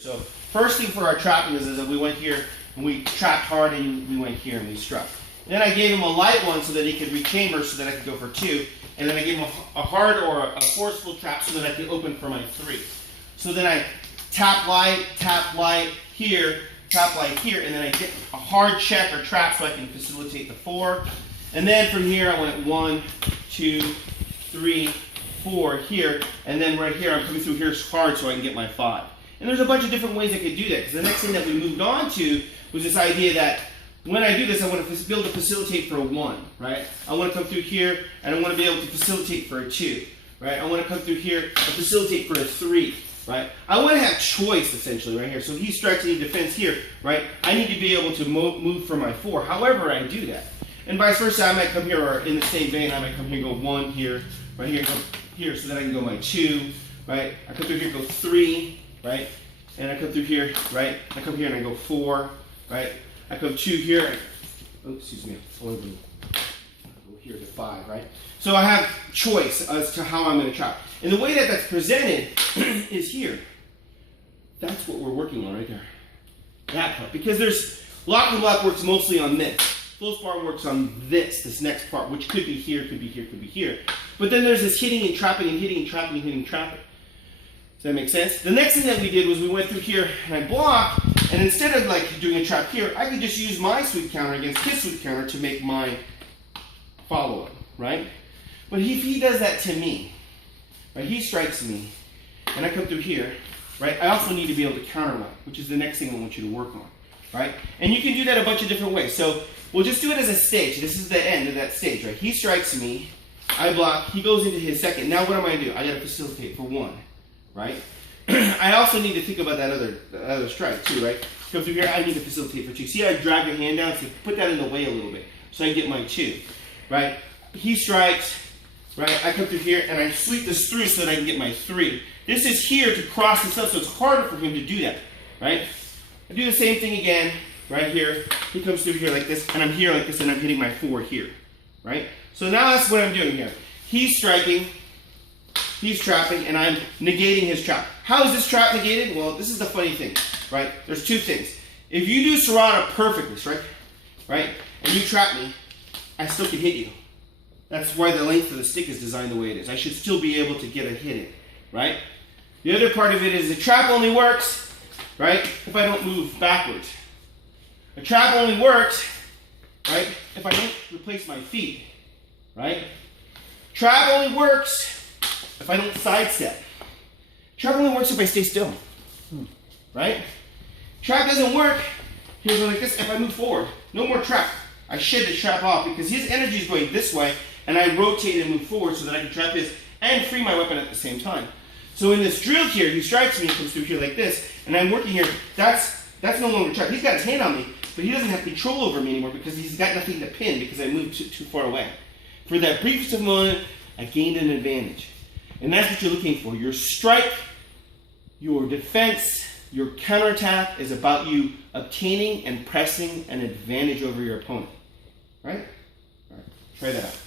So first thing for our trapping is that we went here and we trapped hard and we went here and we struck. Then I gave him a light one so that he could rechamber so that I could go for 2. And then I gave him a hard or a forceful trap so that I could open for my 3. So then I tap light here, tap light here, and then I get a hard check or trap so I can facilitate the 4. And then from here I went 1, 2, 3, 4 here, and then right here I'm coming through here hard so I can get my 5. And there's a bunch of different ways I could do that, because the next thing that we moved on to was this idea that when I do this, I want to be able to facilitate for a 1, right? I want to come through here, and I want to be able to facilitate for a 2, right? I want to come through here and facilitate for a 3, right? I want to have choice, essentially, right here. So he strikes and he defends here, right? I need to be able to move for my 4, however I do that. And vice versa, I might come here, or in the same vein, I might come here, go 1 here, right here, go here, so that I can go my 2, right? I come through here, go 3, right? And I come through here, right? I come here and I go 4, right? I come 2 here, oh, excuse me, I want to go here to 5, right? So I have choice as to how I'm going to trap. And the way that that's presented is here. That's what we're working on right there. That part. Because there's, lock and block works mostly on this. Close bar works on this next part, which could be here, could be here, could be here. But then there's this hitting and trapping and hitting and trapping and hitting and trapping. Does that make sense? The next thing that we did was we went through here and I blocked, and instead of like doing a trap here, I could just use my sweep counter against his sweep counter to make my follow-up, right? But if he does that to me, right, he strikes me, and I come through here, right, I also need to be able to counter light, which is the next thing I want you to work on, right? And you can do that a bunch of different ways. So we'll just do it as a stage. This is the end of that stage, right? He strikes me, I block, he goes into his second. Now what am I going to do? I got to facilitate for 1. Right? I also need to think about that other strike too, right? Come through here, I need to facilitate for 2. See how I drag the hand down? So put that in the way a little bit so I can get my 2, right? He strikes, right? I come through here and I sweep this through so that I can get my 3. This is here to cross this up, so it's harder for him to do that, right? I do the same thing again, right here. He comes through here like this, and I'm here like this, and I'm hitting my 4 here, right? So now that's what I'm doing here. He's striking, he's trapping, and I'm negating his trap. How is this trap negated? Well, this is the funny thing, right? There's 2 things. If you do Serrada perfectly, right, and you trap me, I still can hit you. That's why the length of the stick is designed the way it is. I should still be able to get a hit in, right? The other part of it is the trap only works, right, if I don't move backwards. A trap only works, right, if I don't replace my feet, right? Trap only works if I don't sidestep. Trap only works if I stay still, right? Trap doesn't work, here's like this, if I move forward. No more trap. I shed the trap off because his energy is going this way, and I rotate and move forward so that I can trap his and free my weapon at the same time. So in this drill here, he strikes me and comes through here like this, and I'm working here. That's no longer trap. He's got his hand on me, but he doesn't have control over me anymore because he's got nothing to pin because I moved too far away. For that briefest moment, I gained an advantage. And that's what you're looking for. Your strike, your defense, your counterattack is about you obtaining and pressing an advantage over your opponent. Right? All right. Try that out.